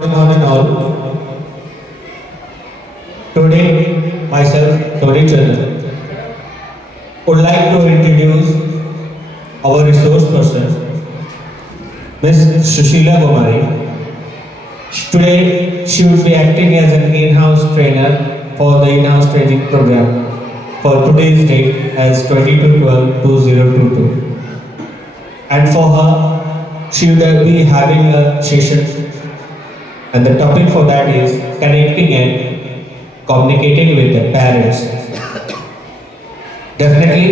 Good morning all. Today, myself, Tony Chandra, would like to introduce our resource person, Ms. Sushila Gomari. Today, she will be acting as an in-house trainer for the in-house training program for today's date as 22/12/2022. And for her, she will be having a session, and the topic for that is connecting and communicating with the parents. Definitely,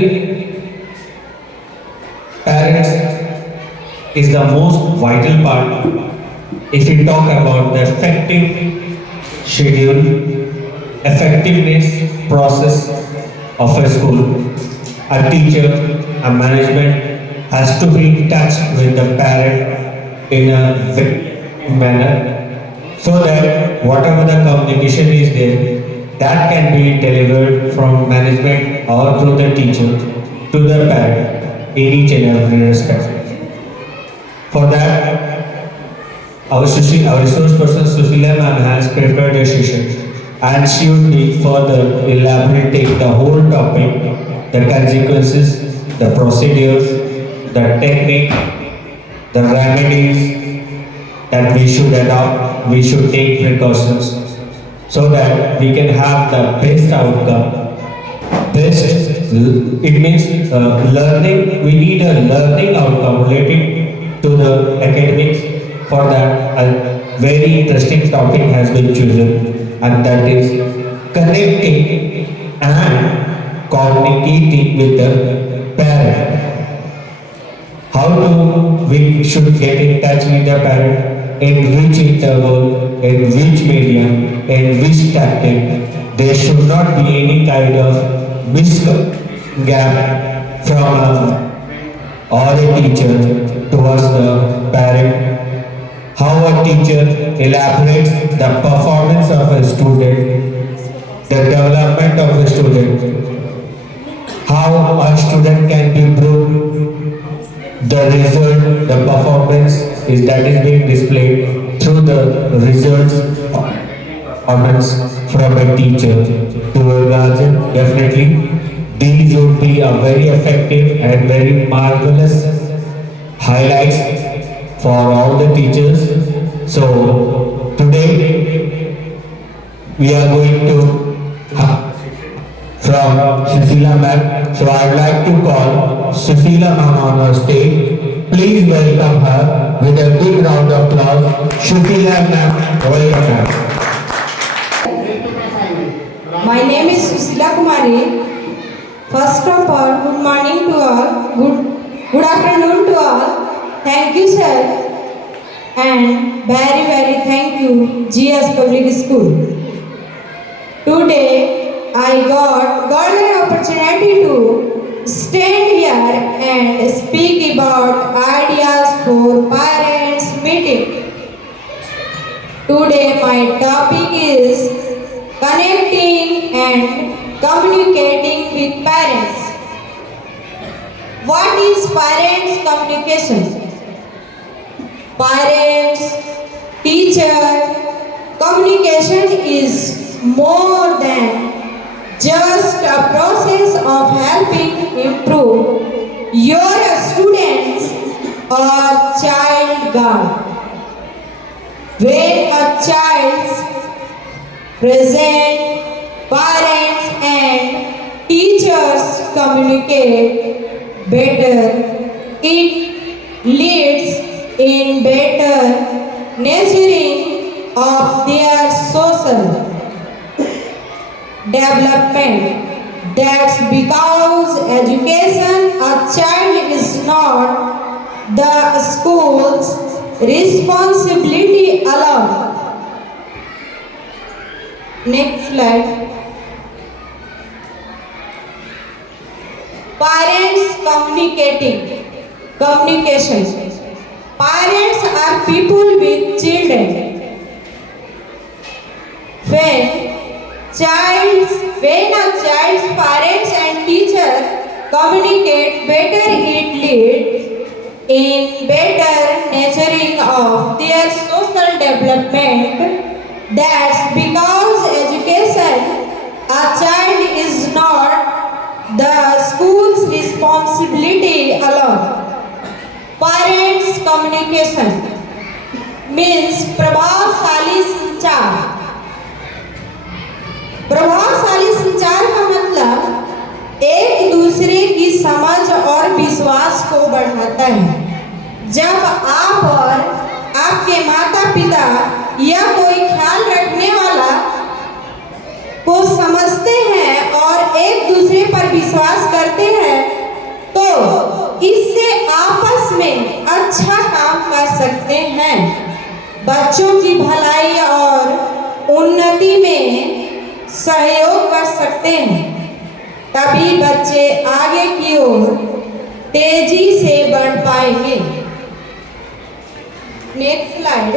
parents is the most vital part if we talk about the effective schedule, effectiveness process of a school. A teacher, a management has to be in touch with the parent in a manner so that whatever the communication is there, that can be delivered from management or through the teacher to the parent in each and every respect. For that, our resource person Susila ma'am has prepared a session, and she would be further elaborating the whole topic, the consequences, the procedures, the technique, the remedies that we should adopt, we should take precautions so that we can have the best outcome. Best, it means learning, we need a learning outcome related to the academics. For that, a very interesting topic has been chosen, and that is connecting and communicating with the parent. How do we should get in touch with the parent? In which interval, in which medium, in which tactic? There should not be any kind of gap from or a teacher towards the parent. How a teacher elaborates the performance of a student, the development of a student, how a student can improve the result, the performance is that is being displayed through the results performance from a teacher to a guardian. Definitely, these would be a very effective and very marvelous highlights for all the teachers. So today we are going to from Susila ma'am. So I'd like to call Susila ma'am on our stage. Please welcome her with a big round of applause. Susila ma'am, welcome ma'am. My name is Susila Kumari. First of all, good morning to all. Good afternoon to all. Thank you, sir. And very thank you, GS Public School. Today, I got golden opportunity to stand here and speak about ideas for parents meeting. Today, my topic is connecting and communicating with parents. What is parents communication? Parents, teacher, communication is more than just a process of helping improve your students or child guard. When a child's present, parents and teachers communicate better, it leads in better nurturing of their social development. That's because education a child is not the school's responsibility alone. Next slide. Parents communication. Parents are people with children. When a child's parents and teacher communicate better, it leads in better nurturing of their social development. That's because education, a child is not the school's responsibility alone. Parents communication means प्रभावशाली संचार। प्रभावशाली संचार का मतलब एक दूसरे की समझ और विश्वास को बढ़ाता है। जब आप और आपके माता पिता या कोई ख्याल रखने वाला को समझते हैं और एक दूसरे पर विश्वास करते हैं तो इससे आपस में अच्छा काम कर सकते हैं, बच्चों की भलाई और उन्नति में सहयोग कर सकते हैं। तभी बच्चे आगे की ओर तेजी से बढ़ पाएंगे। Next slide.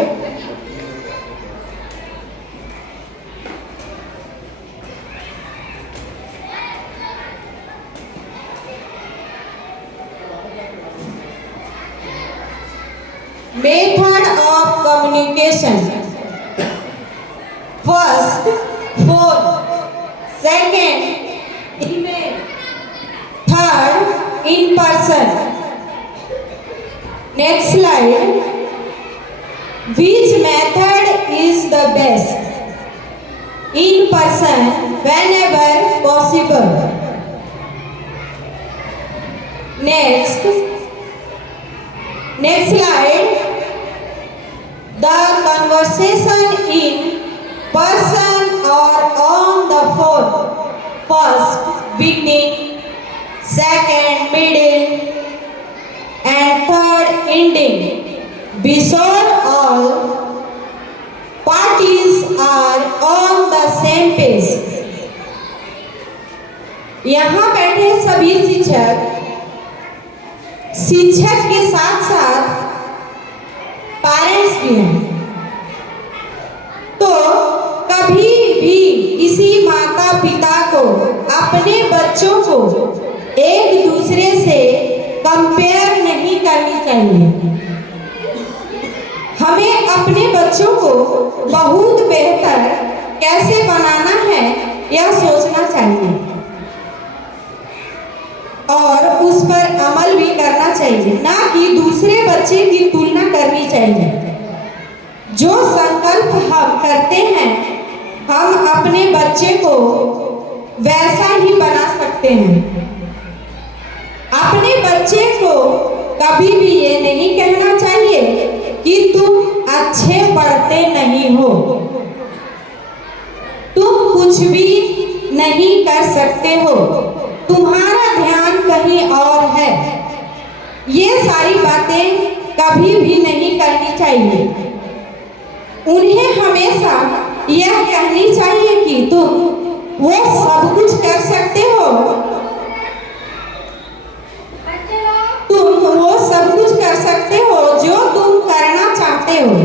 Method of communication. First, phone. Second, email. Third, in person. Next slide. Which method is the best? In person, whenever possible. Next slide. The conversation in person or on the phone. First, beginning. Second, middle. And third, ending. Be sure all parties are on the same page. यहाँ बैठे सभी शिक्षक के साथ साथ parents भी हैं। तो कभी भी किसी माता पिता को अपने बच्चों को एक दूसरे से कंपेयर नहीं करनी चाहिए। हमें अपने बच्चों को बहुत बेहतर कैसे बनाना है यह सोचना चाहिए और उस पर अमल भी करना चाहिए, ना कि दूसरे बच्चे की तुलना करनी चाहिए। जो संकल्प हम करते हैं हम अपने बच्चे को वैसा ही बना सकते हैं। अपने बच्चे को कभी भी ये नहीं कहना चाहिए कि तुम अच्छे पढ़ते नहीं हो, तुम कुछ भी नहीं कर सकते हो, तुम्हारा ध्यान कहीं और है। ये सारी बातें कभी भी नहीं करनी चाहिए। उन्हें हमेशा यह कहनी चाहिए कि तुम वो सब कुछ कर सकते हो, तुम वो सब कुछ कर सकते हो जो तुम करना चाहते हो,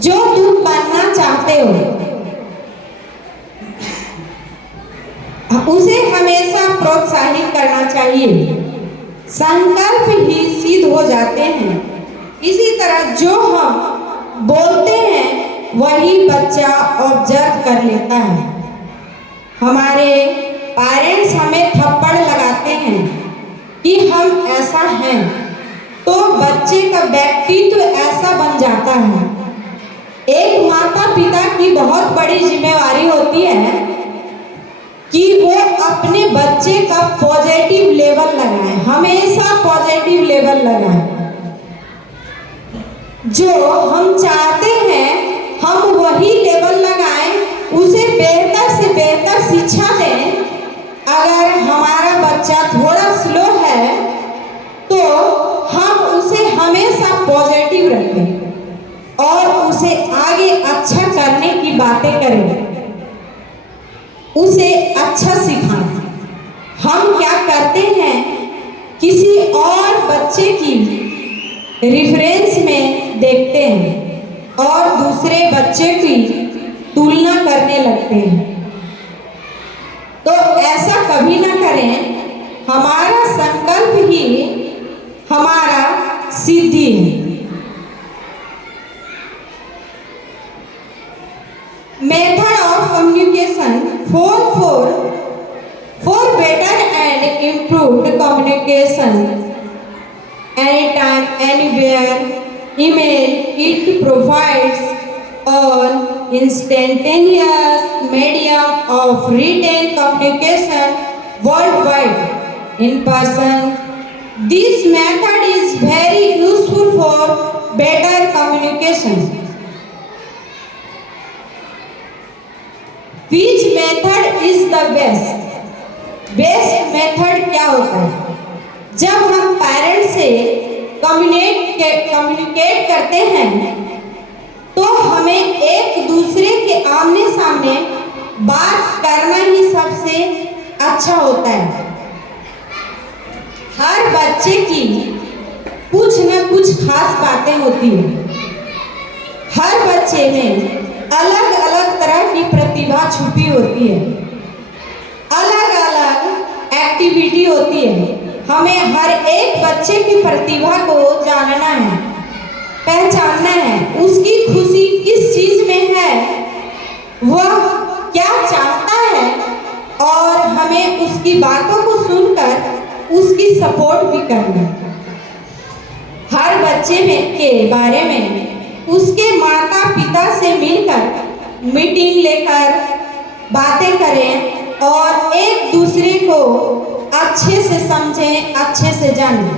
जो तुम बनना चाहते हो। उसे हमेशा प्रोत्साहित करना चाहिए। संकल्प ही सिद्ध हो जाते हैं। इसी तरह जो हम बोलते हैं वही बच्चा ऑब्जर्व कर लेता है। हमारे पेरेंट्स हमें थप्पड़ लगाते हैं कि हम ऐसा हैं, तो बच्चे का व्यक्तित्व ऐसा बन जाता है। एक माता पिता की बहुत बड़ी जिम्मेवारी होती है कि वो अपने बच्चे का पॉजिटिव लेवल लगाए, हमेशा पॉजिटिव लेवल लगाए। जो हम चाहते हैं हम वही लेवल लगाएं, उसे बेहतर से बेहतर शिक्षा दें। अगर हमारा बच्चा थोड़ा स्लो है तो हम उसे हमेशा पॉजिटिव रखें और उसे आगे अच्छा करने की बातें करें, उसे अच्छा सिखाएं। हम क्या करते हैं, किसी और बच्चे की रेफरेंस में देखते हैं और दूसरे बच्चे की तुलना करने लगते हैं। तो ऐसा कभी ना करें। हमारा संकल्प ही हमारा सिद्धि है। Method of communication for better and improved communication anytime, anywhere. Email it provides an instantaneous medium of written communication worldwide. In person, this method is very useful for better communication. Which method is the best? Best method क्या होता है? जब हम parents से communicate करते हैं तो हमें एक दूसरे के आमने सामने बात करना ही सबसे अच्छा होता है। हर बच्चे की कुछ न कुछ खास बातें होती हैं। हर बच्चे में अलग अलग तरह की प्रतिभा छुपी होती है, अलग अलग एक्टिविटी होती है। हमें हर एक बच्चे की प्रतिभा को जानना है, पहचानना है। उसकी खुशी किस चीज में है, वह क्या चाहता है, और हमें उसकी बातों को सुनकर उसकी सपोर्ट भी करना है। हर बच्चे में के बारे में उसके माता पिता से मिलकर मीटिंग लेकर बातें करें और एक दूसरे को अच्छे से समझें, अच्छे से जानें।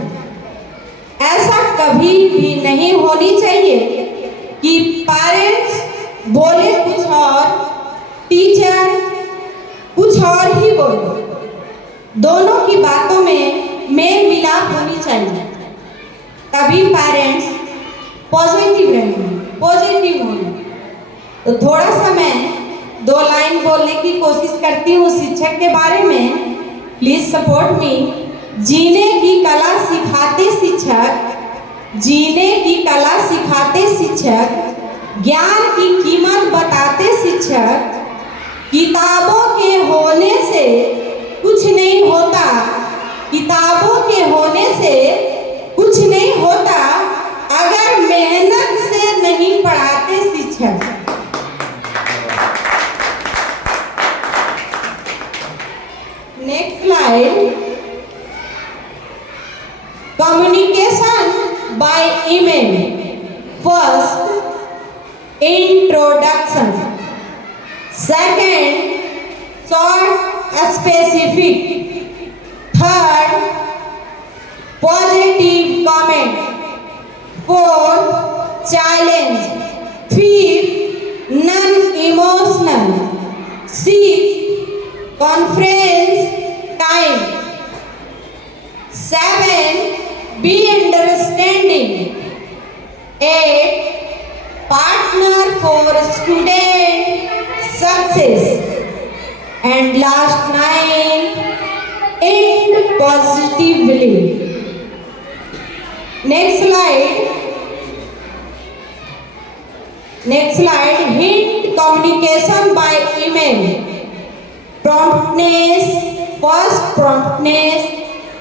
ऐसा कभी भी नहीं होनी चाहिए कि पेरेंट्स बोले कुछ और टीचर कुछ और ही बोले। दोनों की बातों में मेल मिलाप होनी चाहिए, तभी पेरेंट्स पॉजिटिव रहेंगे, पॉजिटिव होंगे। तो थोड़ा सा मैं 2 लाइन बोलने की कोशिश करती हूँ शिक्षक के बारे में। Please support me. जीने की कला सिखाते शिक्षक, जीने की कला सिखाते शिक्षक, ज्ञान की कीमत बताते शिक्षक। किताबों के होने से कुछ नहीं होता, किताबों के होने से कुछ नहीं होता अगर मेहनत से नहीं पढ़ाते शिक्षक। Next slide. Communication by email. First introduction, second short specific, third positive comment, fourth challenge, fifth non emotional, six conference time, seven be understanding, eight partner for student success, and last 9 end positively. Next slide. Hint communication by email. Promptness, first promptness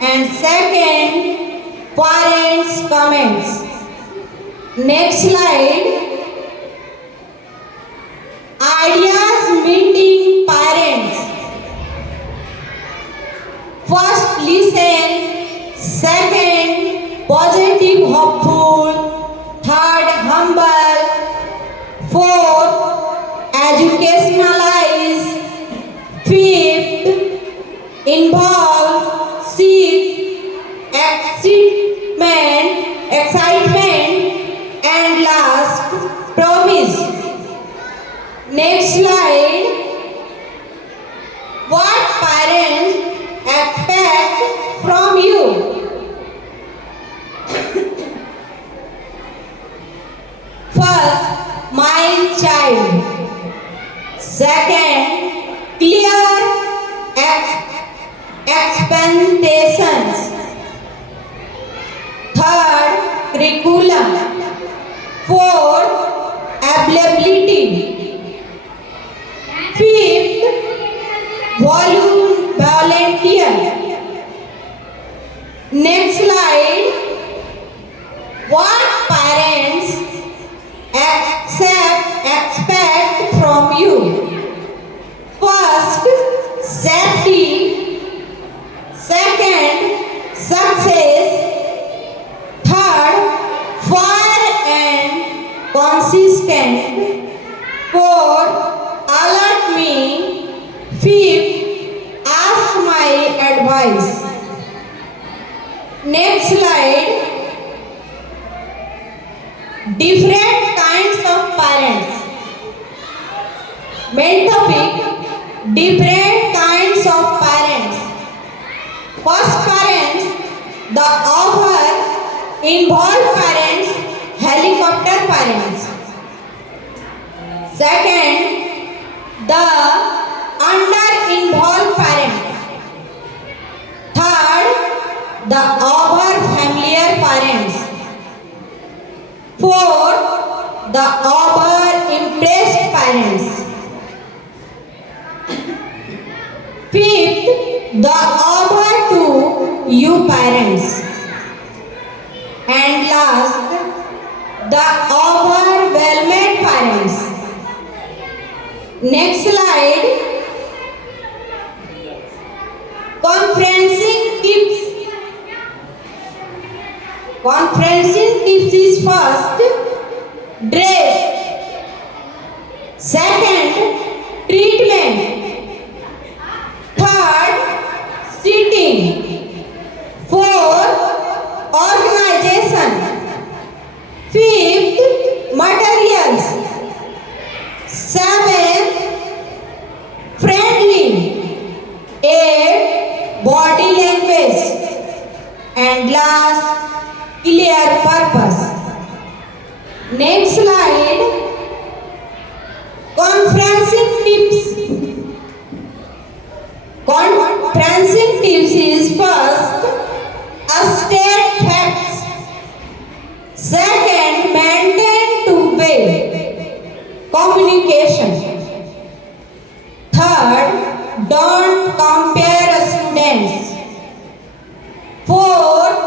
and second parents comments. Next slide. Ideas meeting parents. First listen, second positive hopeful, third humble, fourth educationalize, fifth involve, sixth excitement and last promise. Next slide. What parents expect from you? First, my child. Second, clear expectations. Third, curriculum. Fourth, availability. Fifth, volunteer. Next slide. you. First, safety. Second, success. Third, fire and consistent. Fourth, alert me. Fifth, ask my advice. Next slide. Different kinds of parents. Main topic, different kinds of parents. First parents, the over-involved parents, helicopter parents. Second, the under-involved parents. Third, the over-familiar parents. Fourth, the over-impressed parents. Fifth, the over-to-you parents. And last, the overwhelmed parents. Next slide. Conferencing tips. Conferencing tips is first, dress. Second, treatment. Third, sitting. Fourth, organization. Fifth, materials. Seventh, friendly. Eighth, body language. And last, clear purpose. Next slide. Conferencing tips. Conferencing tips is first, state facts. Second, maintain two-way communication. Third, don't compare students. Fourth,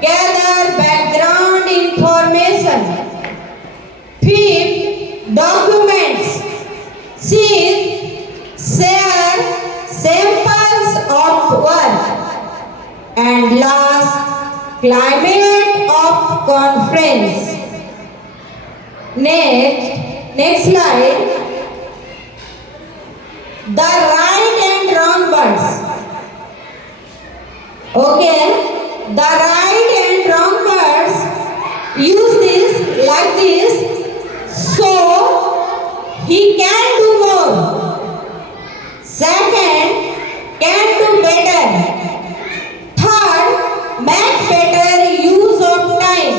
gather background information. Fifth, documents. Sixth, share samples of work. And last, climate of conference. Next slide. The right and wrong words. Okay, the right and wrong words, use this like this. So, he can do more. Second, can do better. Third, make better use of time.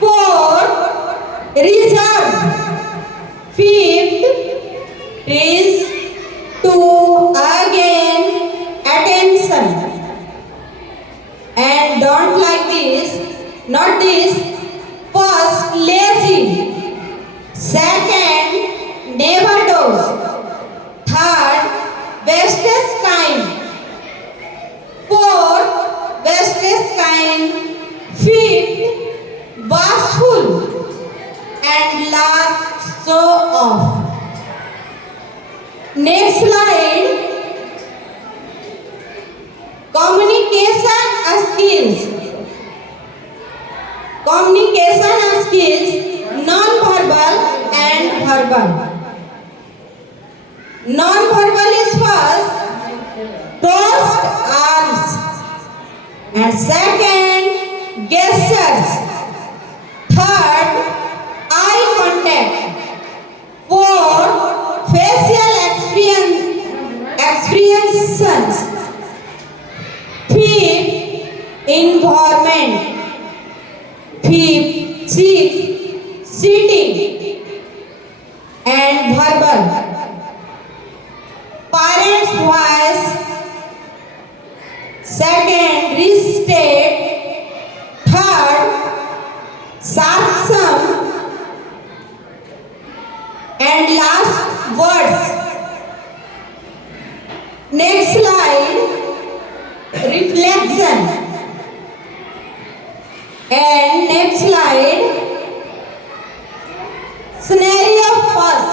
Fourth, reserve. Fifth, is to again attention. And don't like this, not this. First, lazy. Second, never does. Third, wastes time. Fourth, wastes time. Fifth, bashful. And last, show off. Next slide. Communication skills. Communication skills, non-verbal and verbal. Non-verbal is first, crossed arms. And second, gestures. Third, eye contact. Fourth, facial expressions. Fifth, environment. Sixth, sitting. And verbal. Parents' voice. Second, restate. Third, sarcasm. And last, words. Next slide, reflection. And next slide, scenario first.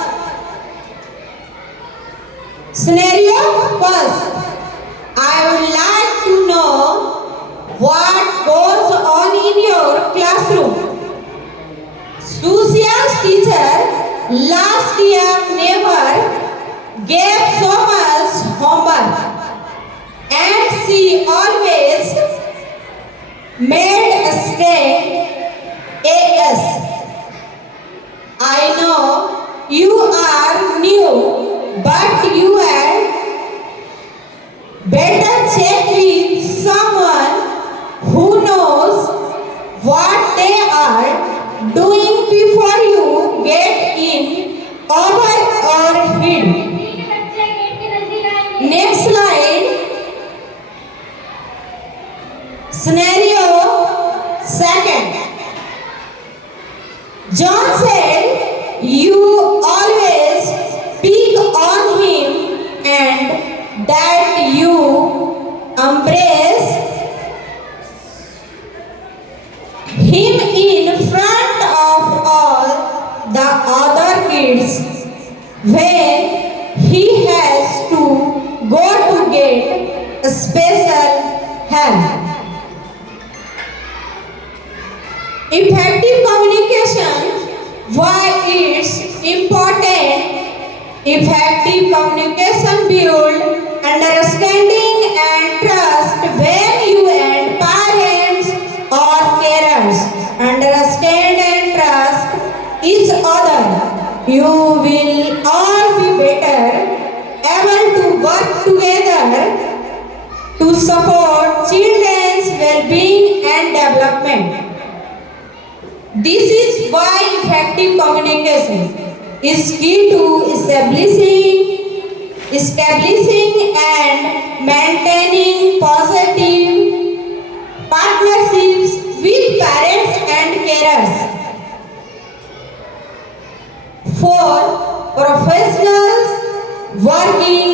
first, I would like to know what goes on in your classroom. Sushia's teacher last year never gave so much homework, and she always made a straight A's. I know you are new, but you had better check with someone who knows what they are doing before you get in over or hit. Next slide. Scenario second. John said, you always pick on him and that you embrace him in front of all the other kids when he has to go to get special help. Effective communication, why it's important. Effective communication build understanding and trust when you and parents or carers understand and trust each other. You will all be better able to work together to support children's well-being and development. This is why effective communication is key to establishing and maintaining positive partnerships with parents and carers. 4. Professionals working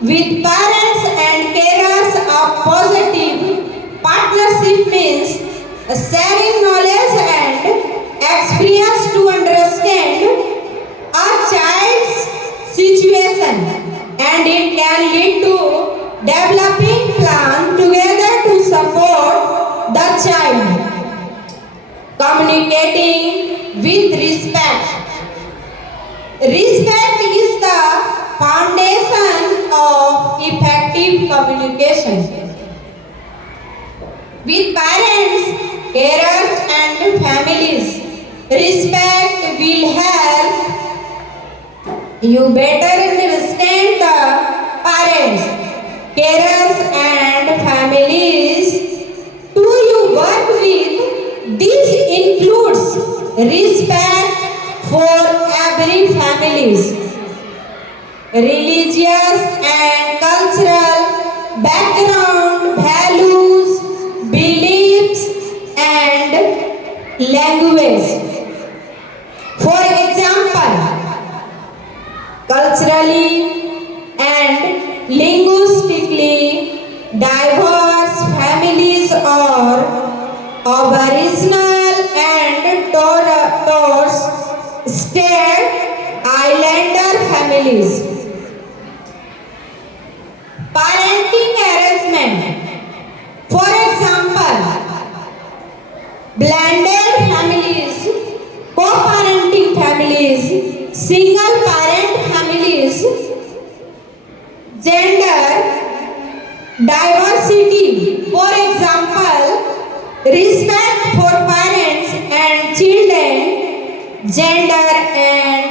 with parents and carers. A positive partnership means sharing knowledge and experience to understand a child's situation, and it can lead to developing plan together to support the child. Communicating with respect. Respect is the foundation of effective communication. With parents, carers and families, respect will help you better understand the parents, carers and families who you work with. This includes respect for every families, religious and cultural background, values, beliefs and language. For example, culturally and linguistically diverse families or Aboriginal and Torres Strait Islander families. Parenting arrangement. For example, blended families, co-parenting families, single parent families, gender diversity. For example, respect for parents and children, gender and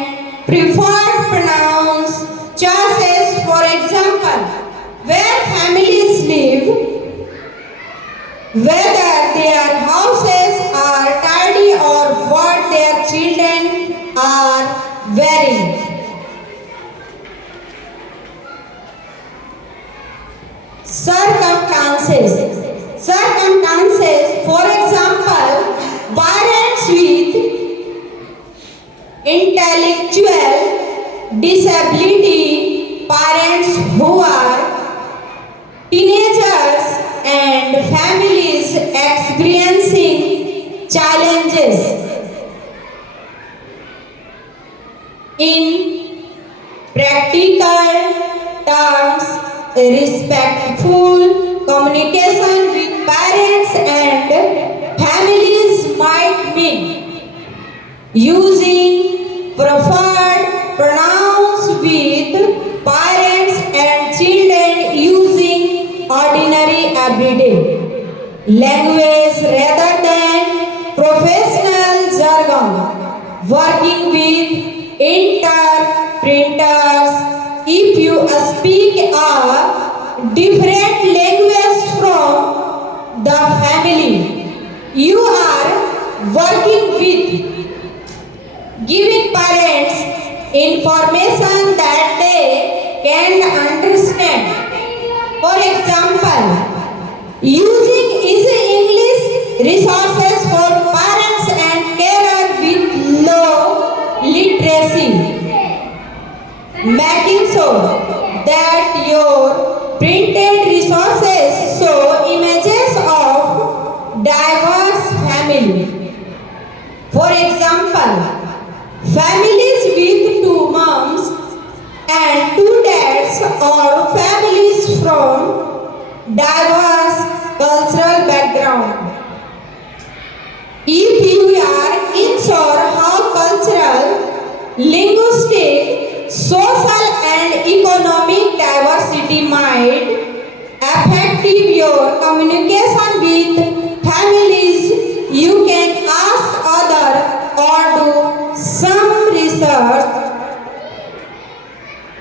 preferred pronouns choices. For example, where families live, whether their houses are tidy or what their children are wearing. Circumstances. For example, parents with intellectual disability, parents who are teenagers and families experiencing challenges. In practical terms, respectful communication with parents and families might mean using preferred pronouns with parents and children using ordinary everyday language rather than professional jargon, working with interpreters. If you speak a different language from the family you are working with, giving parents information that they can understand. For example, using easy English resources for parents and carers with low literacy, making sure that your printed resources show images of diverse family. For example, families with two moms and two dads or families from diverse cultural background. If you are unsure how cultural, linguistic, social and economic diversity might affect your communication with families, you can ask others or do some research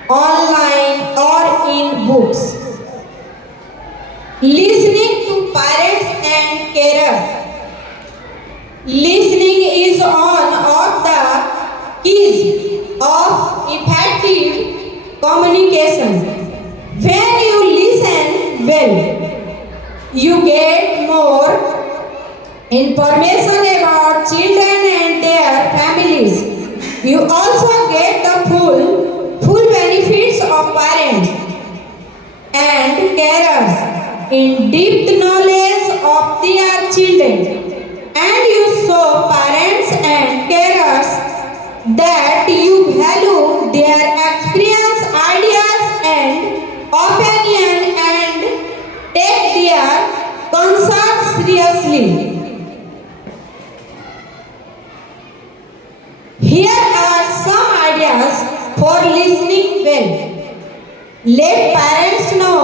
online or in books. Listening to parents and carers. Listening is one of the keys of effective communication. When you listen well, you get more information about children and their families. You also get the full benefits of parents and carers in deep knowledge of their children. And you show parents and carers that you value their experience, ideas and opinion and take their concerns seriously. Here are some ideas for listening well. Let parents know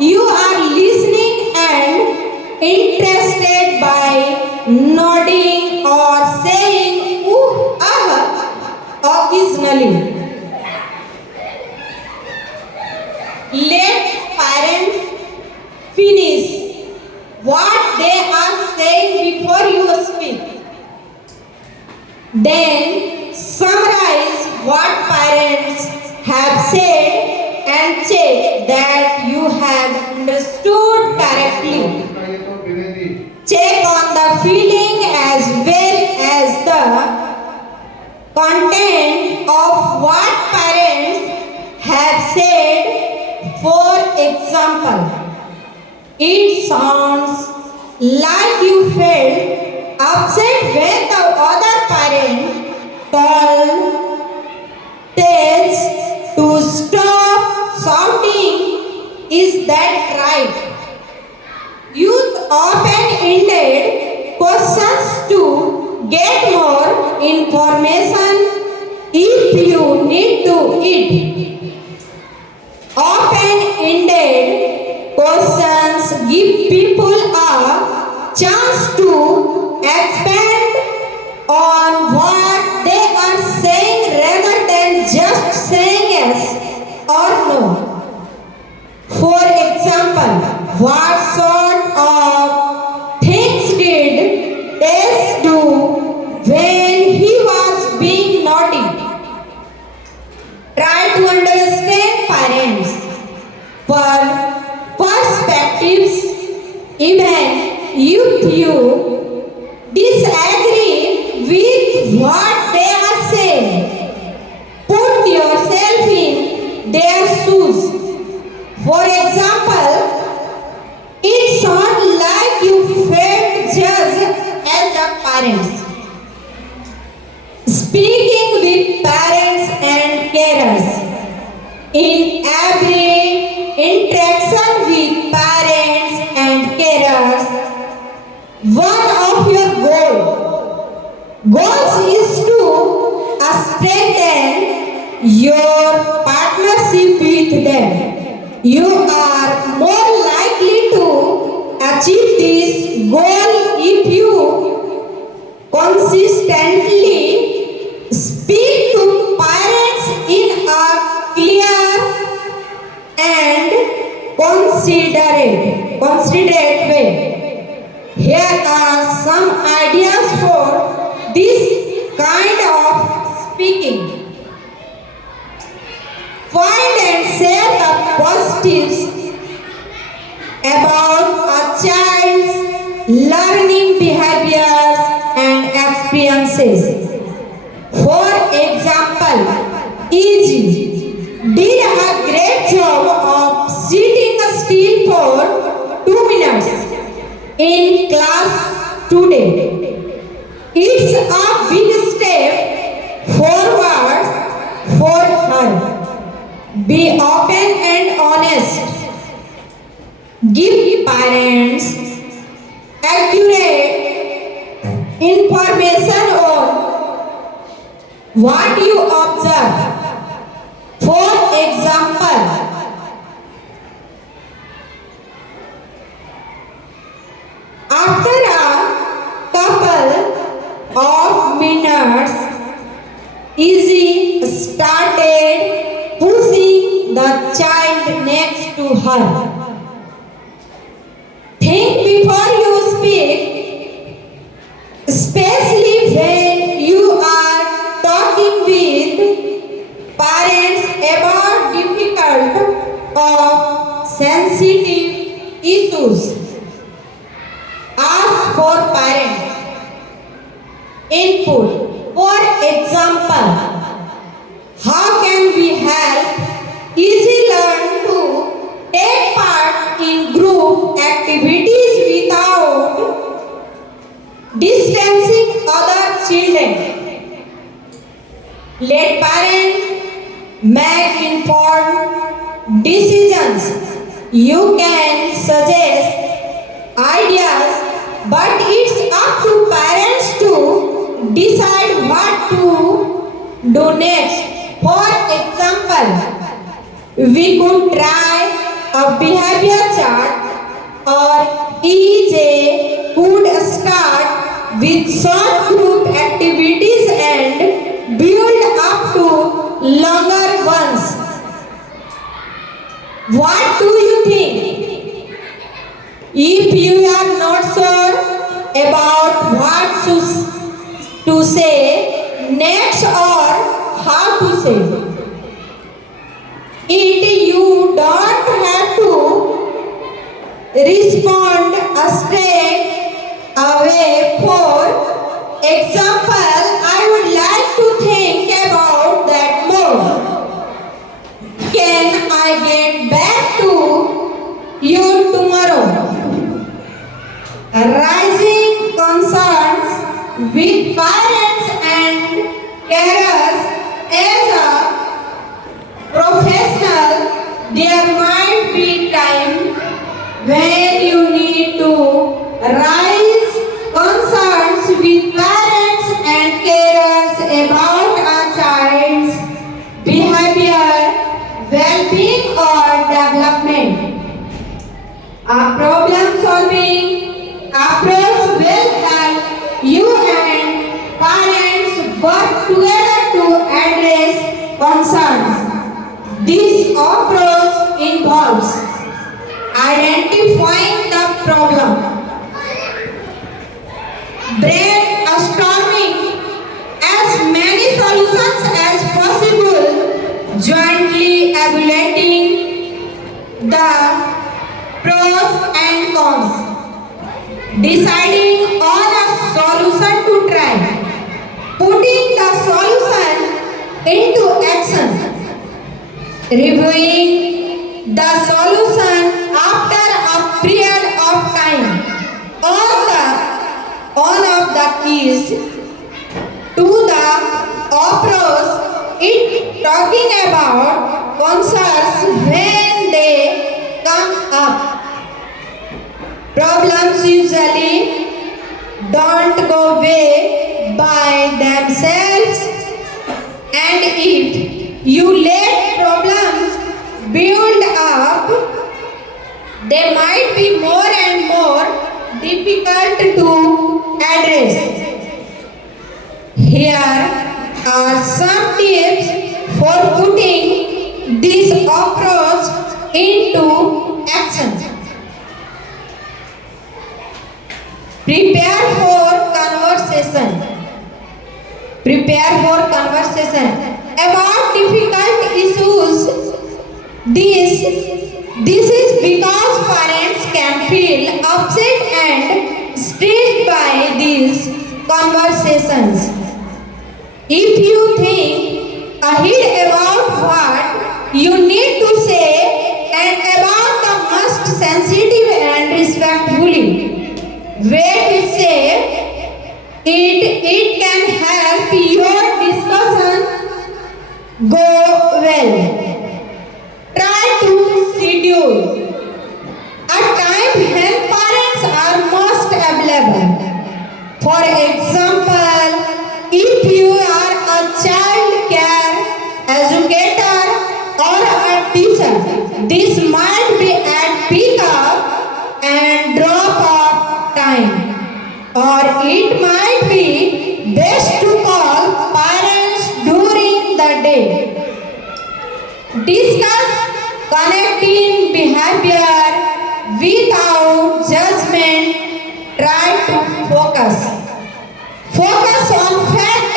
you are listening and interested by nodding or saying ooh occasionally. Let parents finish what they are saying before you speak. Then summarize what parents have said and check that you have understood correctly. Check on the feeling as well as the content of what parents have said. For example, it sounds like you felt upset when the other parent tells to stop shouting. Is that right? Use open-ended questions to get more information if you need to it. Open-ended questions give people a chance to expand on what they are saying rather than just saying yes or no. For example, what sort of things did Tess do when he was being naughty? Try to understand parents' perspectives. Even if you disagree with what they are saying, put yourself in their shoes. For example, it sounds like you felt judged as a parent. Speaking with parents and carers in every interaction your partnership with them, you are more likely to achieve this goal if you consistently speak to parents in a clear and considerate way. Here are some ideas for this kind of speaking. Find and share the positives about a child's learning behaviors and experiences. For example, EG did a great job of sitting still for 2 minutes in class today. It's a big step forward for her. Be open and honest. Give parents accurate information on what you observe. For example, after a couple of minutes, Izzy started pushing the child next to her. Think before you speak, especially when you are talking with parents about difficult or sensitive issues. Ask for parents input. For example, how can we help easy learn to take part in group activities without distancing other children? Let parents make informed decisions. You can suggest ideas, but it's up to parents to decide what to do next. For example, we could try a behavior chart, or EJ could start with short group activities and build up to longer ones. What do you think? If you are not sure about what to say next or how to say it, you don't have to respond straight away. For example, I would like to think about that more. Can I get back to you tomorrow? Rising concerns with parents and carers. As a professional, there might be time when you need to raise concerns with parents and carers about a child's behavior, well-being or development. A problem-solving approach will help you and parents work together to address concerns. This approach involves identifying the problem, brainstorming as many solutions as possible, jointly evaluating the pros and cons, deciding on a solution to try, putting the solution into action, reviewing the solution after a period of time. All of the keys to the approach it talking about concerns when they come up. Problems usually don't go away by themselves, and if you let problems build up, they might be more and more difficult to address. Here are some tips for putting this approach into action. Prepare for conversation. Prepare for conversation about difficult issues. This is because parents can feel upset and stressed by these conversations. If you think ahead about what you need to say and about the most sensitive and respectfully way to say it can help your discussion go well. Try to schedule a time when parents are most available. For example, if you are a child care educator or a teacher, this might be at pick up and drop off time. Or it might be best to call parents during the day. Discuss connecting behavior without judgment. Try to focus on fact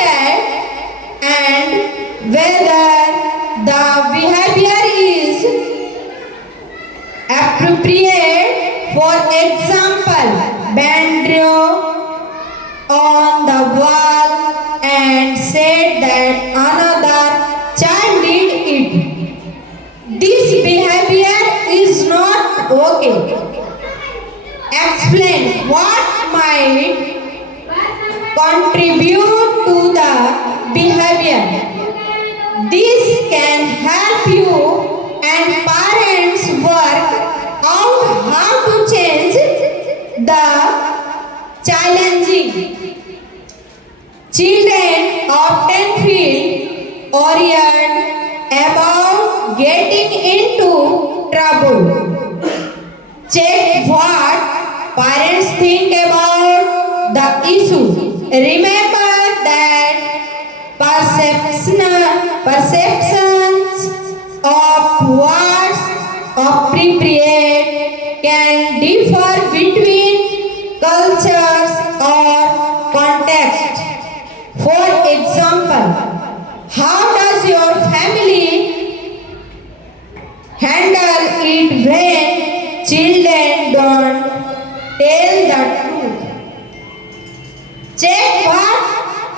and whether the behavior is appropriate. For example, Bandrio on the wall and said that another child did it. This behavior is not okay. Explain what might contribute to the behavior. This can help you and parents work out how to change the challenging. Children often feel worried about getting into trouble. Check what parents think about the issue. Remember that perceptions of what's appropriate can differ between cultures or contexts. For example, how does your family handle it when children don't tell the truth? Check what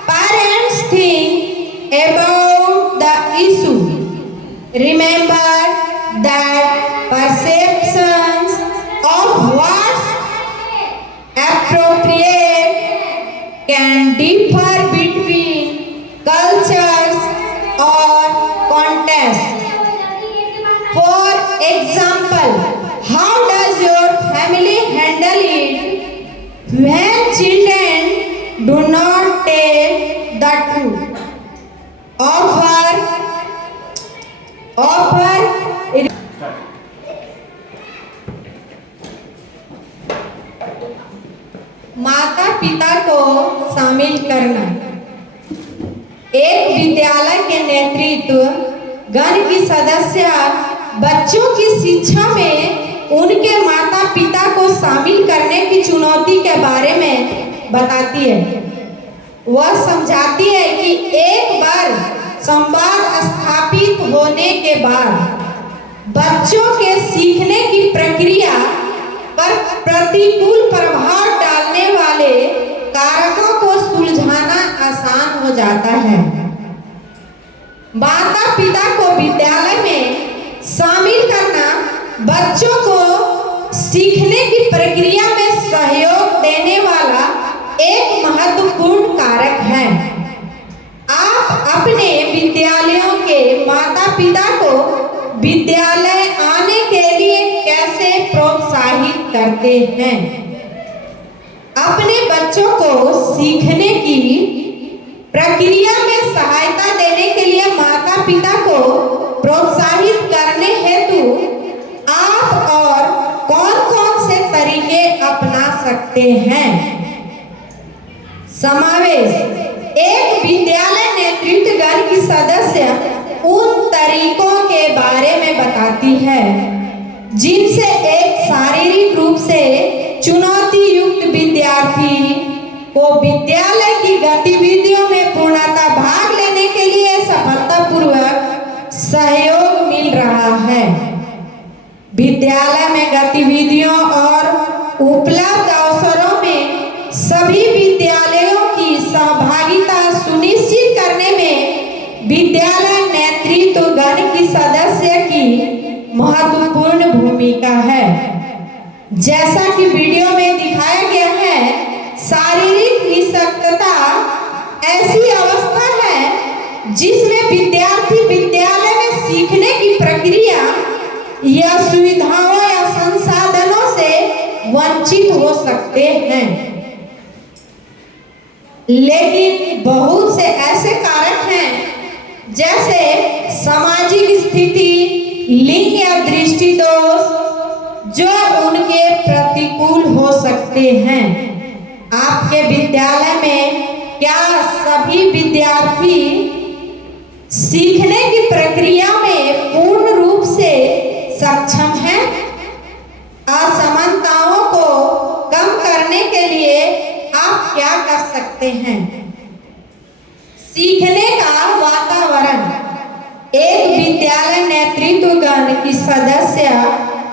parents think about the issue. Remember that perceptions of what's appropriate can differ between cultures or contexts. For example, how does your family handle it when children do not tell the truth? Offer माता पिता को शामिल करना। एक विद्यालय के नेतृत्व गण की सदस्य बच्चों की शिक्षा में उनके माता पिता को शामिल करने की चुनौती के बारे में बताती है। वह समझाती है कि एक बार संवाद स्थापित होने के बाद बच्चों के सीखने की प्रक्रिया पर प्रतिकूल प्रभाव डालने वाले कारकों को सुलझाना आसान हो जाता है। माता पिता को विद्यालय में शामिल करना बच्चों को सीखने की प्रक्रिया में सहयोग देने वाला एक महत्वपूर्ण कारक है। आप अपने विद्यालयों के माता पिता को विद्यालय आने के लिए कैसे प्रोत्साहित करते हैं? अपने बच्चों को सीखने की प्रक्रिया में सहायता देने के लिए माता पिता को सकते हैं। समावेश। एक विद्यालय नेतृत्वगण की सदस्य उन तरीकों के बारे में बताती है जिनसे एक शारीरिक रूप से चुनौती युक्त विद्यार्थी को विद्यालय की गतिविधियों में पूर्णतः भाग लेने के लिए सफलतापूर्वक सहयोग मिल रहा है। विद्यालय में गतिविधियों और उपलब्ध अवसरों में सभी विद्यालयों की सहभागिता सुनिश्चित करने में विद्यालय नेतृत्वगण की सदस्य की महत्वपूर्ण भूमिका है। जैसा कि वीडियो में दिखाया गया है, शारीरिक निःशक्तता ऐसी अवस्था है जिसमें विद्यार्थी विद्यालय में सीखने की प्रक्रिया या सुविधाओं या संसाधनों से वंचित हो सकते हैं। लेकिन बहुत से ऐसे कारक हैं जैसे सामाजिक स्थिति, लिंग या दृष्टि दोष जो उनके प्रतिकूल हो सकते हैं। आपके विद्यालय में क्या सभी विद्यार्थी सीखने की प्रक्रिया में पूर्ण रूप से सक्षम हैं? असमानताओं को कम करने के लिए आप क्या कर सकते हैं? सीखने का वातावरण। एक विद्यालय नेतृत्वगण की सदस्य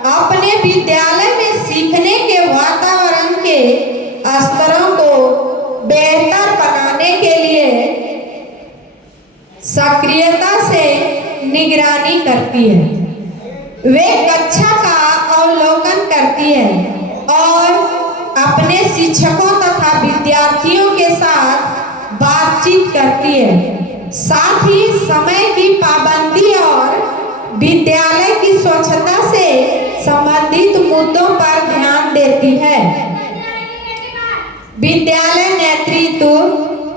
अपने विद्यालय में सीखने के वातावरण के स्तरों को बेहतर बनाने के लिए सक्रियता से निगरानी करती है। वे कक्षा का अवलोकन करती है और अपने शिक्षकों तथा विद्यार्थियों के साथ बातचीत करती है। साथ ही समय की पाबंदी और विद्यालय की स्वच्छता से संबंधित मुद्दों पर ध्यान देती है। विद्यालय नेतृत्व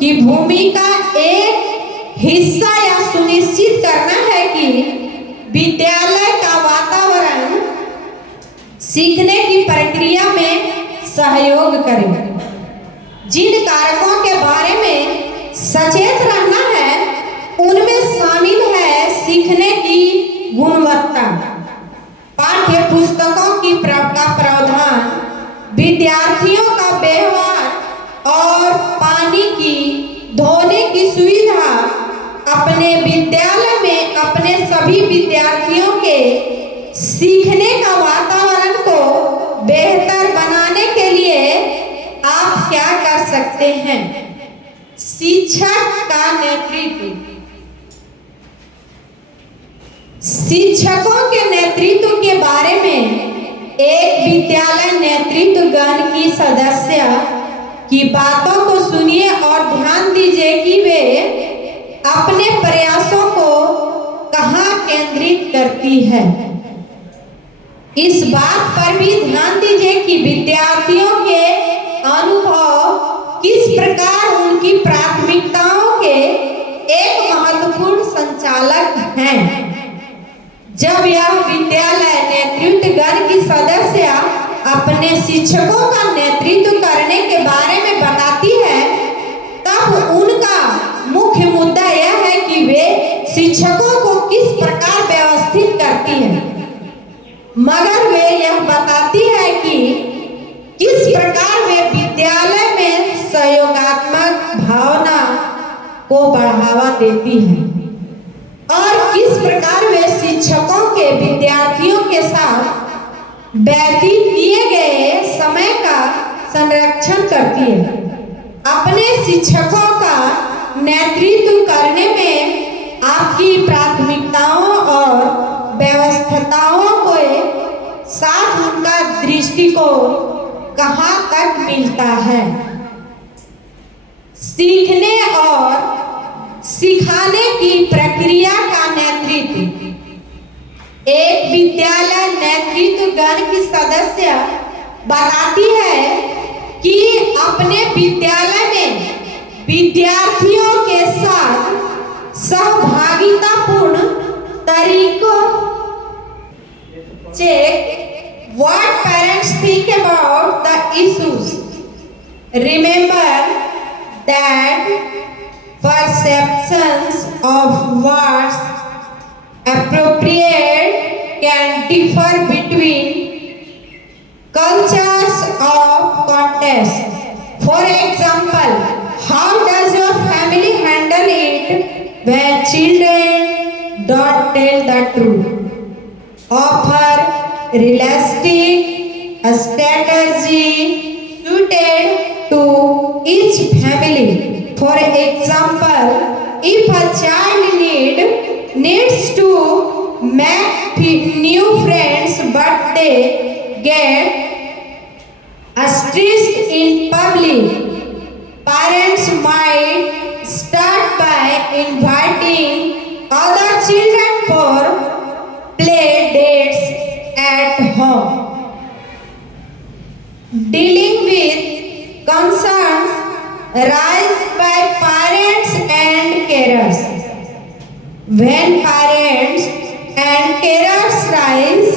की भूमिका एक हिस्सा या सुनिश्चित करना है कि विद्यालय का वातावरण सीखने की प्रक्रिया में सहयोग करे। जिन कारकों के बारे में सचेत रहना है उनमें शामिल है सीखने की गुणवत्ता, पाठ्य पुस्तकों की प्रावधान, विद्यार्थियों का व्यवहार और पानी की धोने की सुविधा। अपने विद्यालय में अपने सभी विद्यार्थियों के सीखने का वातावरण को बेहतर बनाने के लिए आप क्या कर सकते हैं? शिक्षक का नेतृत्व। शिक्षकों के नेतृत्व के बारे में एक विद्यालय नेतृत्वगण की सदस्य की बातों को सुनिए और ध्यान दीजिए कि वे अपने प्रयासों को कहाँ केंद्रित करती है। इस बात पर भी ध्यान दीजिए कि विद्यार्थियों के अनुभव किस प्रकार उनकी प्राथमिकताओं के एक महत्वपूर्ण संचालक हैं। जब यह विद्यालय नेतृत्वगण की सदस्य अपने शिक्षकों का नेतृत्व करने के बारे में बताती है, तब उनका मुख्य मुद्दा यह है कि वे शिक्षकों को किस प्रकार व्यवस्थित करती है, मगर वे यह बताती है कि किस प्रकार वे विद्यालय में सहयोगात्मक भावना को बढ़ावा देती है और किस प्रकार वे शिक्षकों के विद्यार्थियों के साथ व्यतीत किए गए समय का संरक्षण करती है। अपने शिक्षकों का नेतृत्व करने में आपकी प्राथमिकताओं और व्यवस्थाओं के साथ उनका दृष्टिकोण कहाँ तक मिलता है। सीखने और सिखाने की प्रक्रिया का नेतृत्व। एक विद्यालय नेतृत्वगण की सदस्य बताती है कि अपने विद्यालय में विद्यार्थियों के साथ सहभागितापूर्ण तरीकों check what parents think about the issues Remember that perceptions of what's appropriate can differ between cultures of context. For example, how does your family handle it when children don't tell the truth? Offer realistic strategy suited to each family. For example, if a child needs to make new friends but they get stressed in public, parents might start by inviting other children for play dates at home. Dealing with concerns raised by parents and carers. When parents and carers raise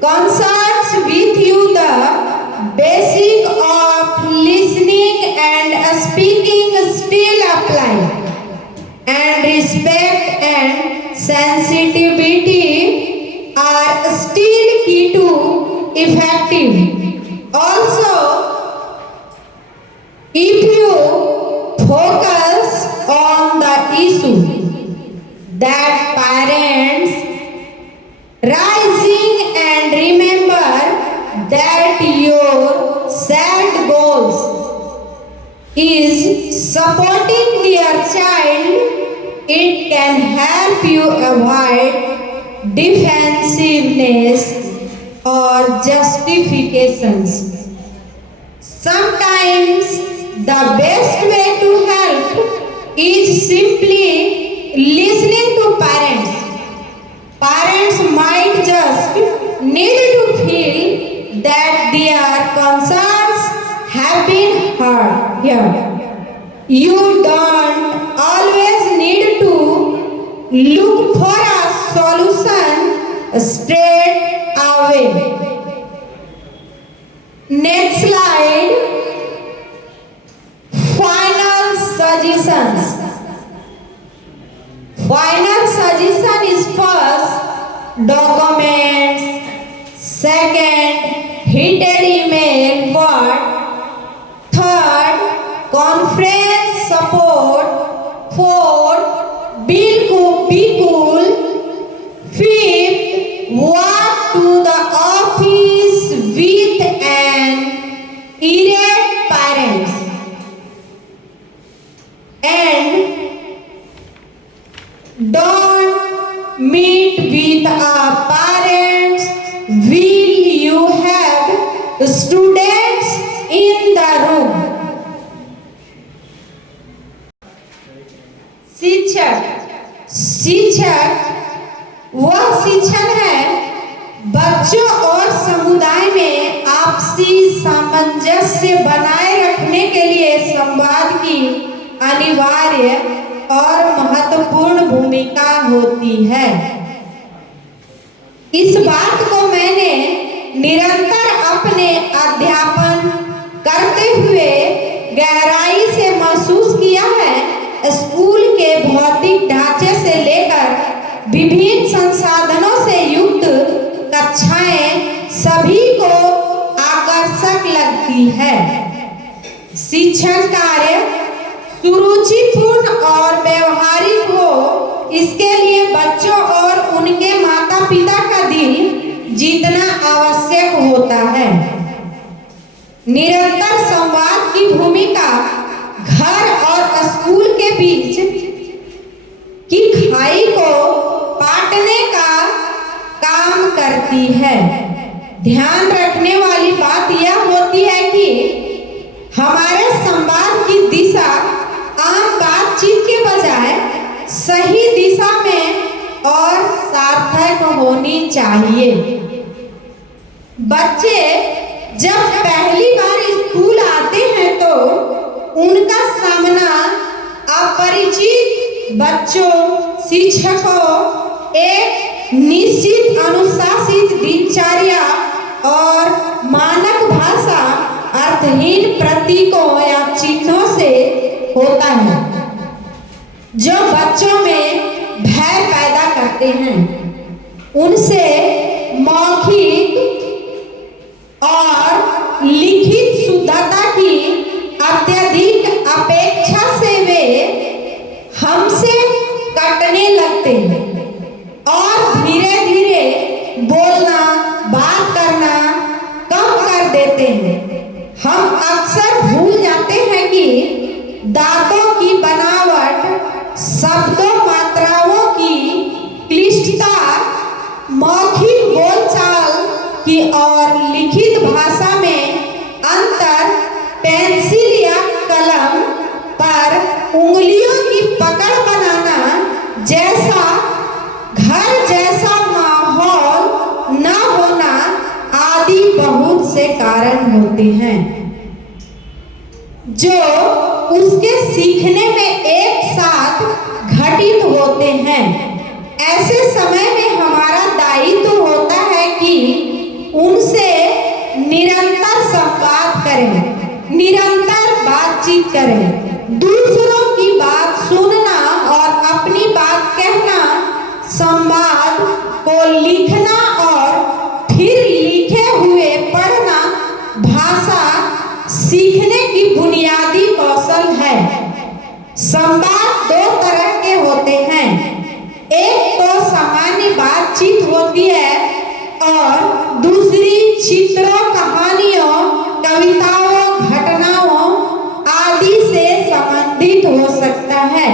concerns with you, the basic of listening and speaking still apply, and respect and sensitivity are still key to effective. Also, if you focus on the issue that parents rising and remember that your set goals is supporting their child, it can help you avoid defensiveness or justifications. Sometimes the best way to help is simply listening to parents. Parents might just need to feel that their concerns have been heard here. You don't always need to look for a solution straight away. Next slide. Final suggestions. Final suggestion is first, documents. Second, heated email. Third, conference support. Fourth, be cool. Fifth, walk to the office with an irate parents. And don't meet with a parents. Will you have students in the room? शिक्षक वह शिक्षण है बच्चों और समुदाय में आपसी सामंजस्य बनाए रखने के लिए संवाद की अनिवार्य और महत्वपूर्ण भूमिका होती है। इस बात को मैंने निरंतर अपने अध्यापन करते हुए गहराई से महसूस किया है। स्कूल के भौतिक ढांचे से लेकर विभिन्न संसाधनों से युक्त कक्षाएं सभी को आकर्षक लगती है। शिक्षण कार्य सुरुचिपूर्ण और व्यवहारिक हो, इसके लिए बच्चों और उनके माता पिता का दिल जीतना आवश्यक होता है। निरंतर संवाद की भूमिका घर और स्कूल के बीच की खाई को पाटने का काम करती है। ध्यान रखने वाली बात यह होती है कि हमारे संवाद की दिशा आम बातचीत के बजाय सही दिशा में और सार्थक होनी चाहिए। बच्चे जब पहली बार स्कूल आते हैं तो उनका सामना अपरिचित बच्चों, शिक्षकों, एक निश्चित अनुशासित दिनचर्या और मानक भाषा अर्थहीन प्रतीकों या चिन्हों से होता है, जो बच्चों में भय पैदा करते हैं। उनसे मौखिक और लिखित शुद्धता की अत्यधिक अपेक्षा से वे हमसे कटने लगते हैं और धीरे धीरे बोलना, बात करना कम कर देते हैं। हम अक्सर भूल जाते हैं कि दांतों की बनावट, शब्दों, मात्राओं की क्लिष्टता, मौखिक बोलचाल की और लिखित भाषा में अंतर, पेंसिल या कलम पर उंगलियों की पकड़ बनाना जैसा, घर जैसा माहौल न होना आदि बहुत से कारण होते हैं जो उसके सीखने में एक साथ घटित होते हैं। ऐसे समय में हमारा दायित्व होता है कि उनसे निरंतर संवाद करें, निरंतर बातचीत करें, दूसरों की बात सुनना और अपनी बात कहना, संवाद को लिखना और फिर लिखे हुए पढ़ना भाषा सीखने की बुनियादी कौशल है। संवाद दो तरह के होते हैं, एक तो सामान्य बातचीत होती है और दूसरी चित्रों, कहानियों, कविताओं, घटनाओं आदि से संबंधित हो सकता है।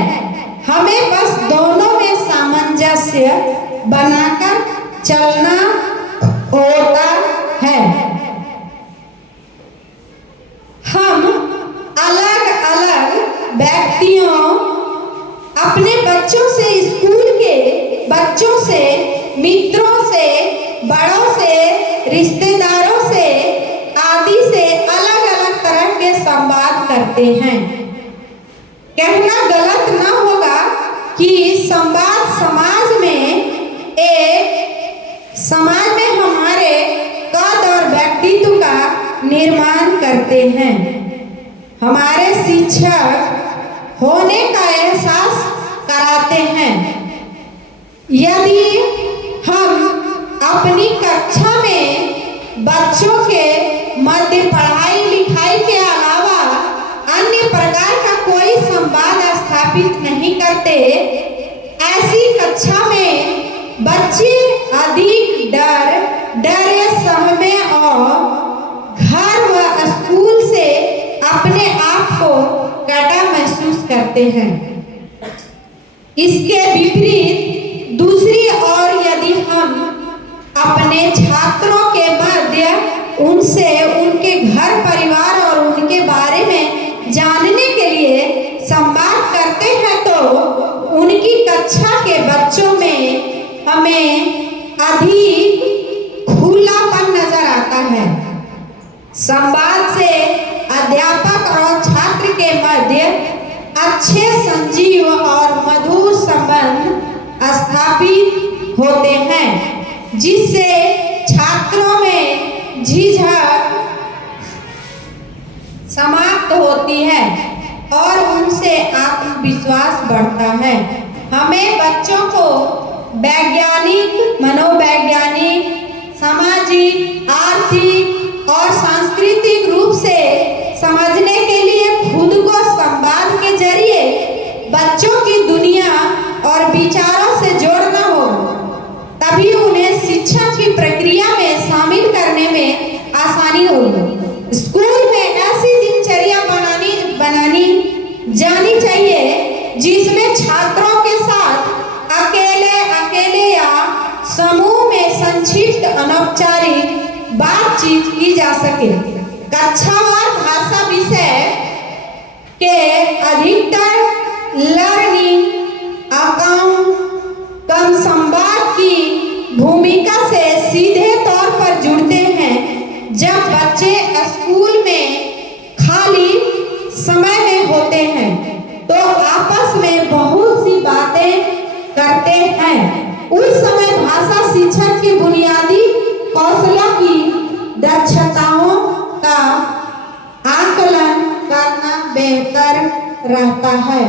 हमें बस दोनों में सामंजस्य बनाकर चलना होता है। हम अलग-अलग व्यक्तियों, अपने बच्चों से, स्कूल के बच्चों से, मित्रों से, बड़ों से, रिश्तेदारों से आदि से अलग-अलग तरह के संवाद करते हैं। कहना गलत ना होगा कि संवाद समाज में हमारे कद और व्यक्तित्व का निर्माण करते हैं। हमारे शिक्षक होने का एहसास कराते हैं। यदि हम अपनी कक्षा में बच्चों के मध्य पढ़ाई लिखाई के अलावा अन्य प्रकार का कोई संवाद स्थापित नहीं करते, ऐसी कक्षा में बच्चे अधिक डरे, सहमे और घर व स्कूल से अपने आप को कटा महसूस करते हैं। इसके विपरीत दूसरी ओर यदि हम अपने छात्रों के मध्य उनसे, उनके घर परिवार और उनके बारे में जानने के लिए संवाद करते हैं तो उनकी कक्षा के बच्चों में हमें अधिक खुलापन नजर आता है। संवाद से अध्यापक और छात्र के मध्य अच्छे, संजीव और मधुर संबंध स्थापित होते हैं, जिससे छात्रों में झिझक समाप्त होती है और उनसे आत्मविश्वास बढ़ता है। हमें बच्चों को वैज्ञानिक, मनोवैज्ञानिक, सामाजिक, आर्थिक और सांस्कृतिक रूप से समझने के लिए खुद को संवाद के जरिए बच्चों की दुनिया और विचारों से जोड़ना हो, तभी उन्हें शिक्षा की प्रक्रिया में शामिल करने में आसानी होगी। स्कूल में ऐसी दिनचर्या बनानी जानी चाहिए जिसमें छात्रों के साथ अकेले या समूह में संक्षिप्त अनौपचारिक बातचीत की जा सके। कक्षावार भाषा विषय के अधिकतर लर्निंग अकाउंट कम संवाद की भूमिका से सीधे तौर पर जुड़ते हैं। जब बच्चे स्कूल में खाली समय में होते हैं तो आपस में बहुत सी बातें करते हैं। उस समय भाषा शिक्षण की बुनियादी कौशलों की दक्षताओं का रहता है।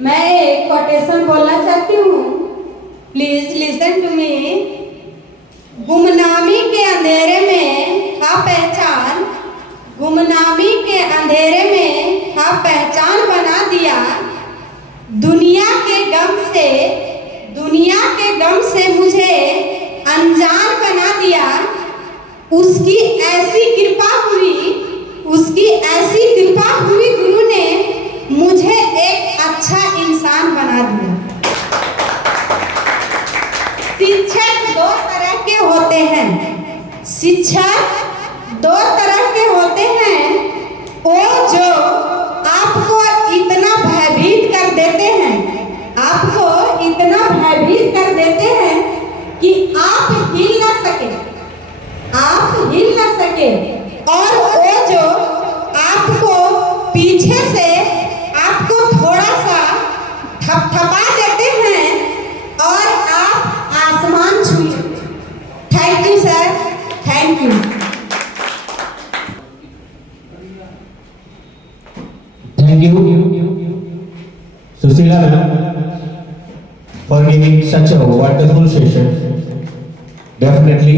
मैं एक कोटेशन बोलना चाहती हूँ, प्लीज लिसन टू मी। गुमनामी के अंधेरे में था पहचान, गुमनामी के अंधेरे में था पहचान बना दिया। दुनिया के गम से मुझे अनजान बना दिया। उसकी ऐसी कृपा हुई गुरु ने मुझे एक अच्छा इंसान बना दिया। शिक्षक दो तरह के होते हैं, वो जो आपको इतना भयभीत कर देते हैं कि आप हिल ना सके, और वो जो आपको पीछे से आपको थोड़ा सा थपथपा देते हैं और आप आसमान छू लेते। Thank you sir, thank you. Thank you, Susila ma'am, for giving such a wonderful session. Definitely,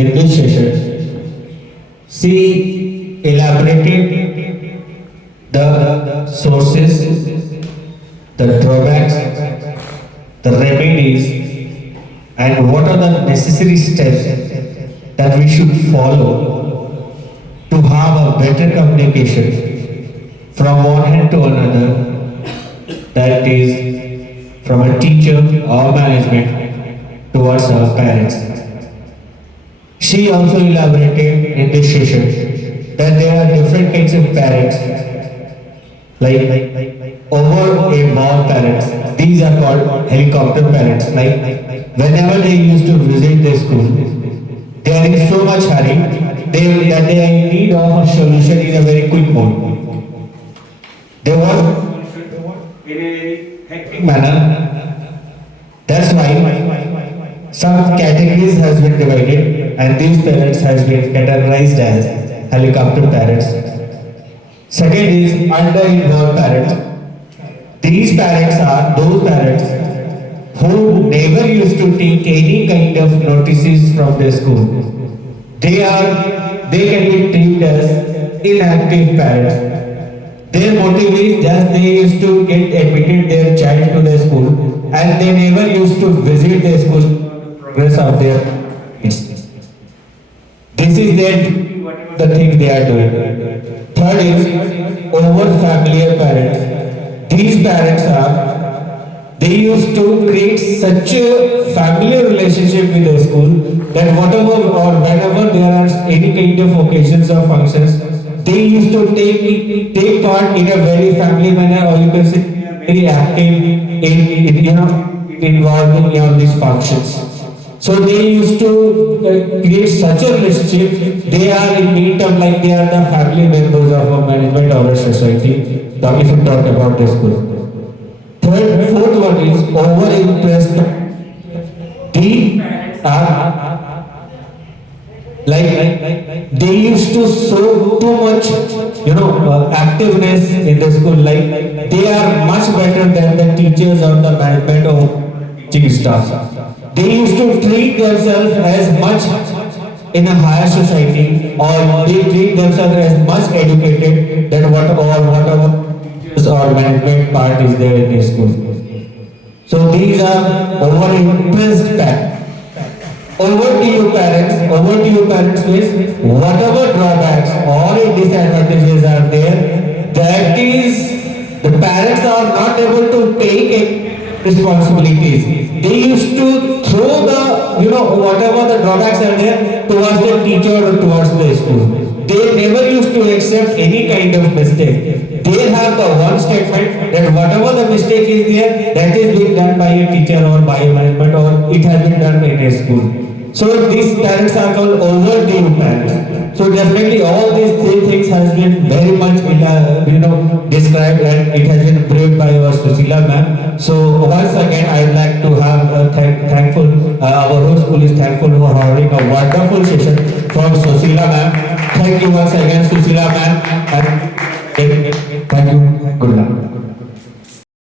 in this session, she elaborated the sources, the drawbacks, the remedies, and what are the necessary steps that we should follow to have a better communication from one hand to another, that is from a teacher or management towards our parents. She also elaborated in this session that there are different kinds of parents, like over-involved parents. These are called helicopter parents. Like whenever they used to visit their school, they are in so much hurry that they are in need of a solution in a very quick mode. They want in a hectic manner. That's why some categories has been divided, and these parents has been categorized as helicopter parents. Second is under-involved parents. These parents are those parents who never used to take any kind of notices from their school. They can be treated as inactive parents. Their motive is just they used to get admitted their child to the school, and they never used to visit the school progress of their kids. This is the thing they are doing. Third is over familiar parents. These parents they used to create such a familiar relationship with the school that whatever or whenever there are any kind of occasions or functions, they used to take part in a very family manner, or you can say very active in involved in all these functions. So they used to create such a relationship. They are in meet up like they are the family members of a management or a society. If you talk about this school. Fourth one is over interest. These are like they used to show too much activeness in the school. Like they are much better than the teachers or the management or teaching staff. They used to treat themselves as much in a higher society, or they treat themselves as much educated than whatever or management part is there in the school. So these are over-impressed parents. Over to you parents means whatever drawbacks or disadvantages are there, that is the parents are not able to take responsibilities. They used to throw the whatever the drawbacks are there towards the teacher or towards the school. They never used to accept any kind of mistake. They have the one statement that whatever the mistake is there, that is being done by a teacher or by a management, or it has been done in a school. So these parents are called overdue parents. So definitely all these three things has been very much described, and it has been briefed by our Susila ma'am. So once again I would like to have thankful our host school is thankful for having a wonderful session from Susila ma'am. Thank you once again, Susila ma'am. And thank you. Good luck.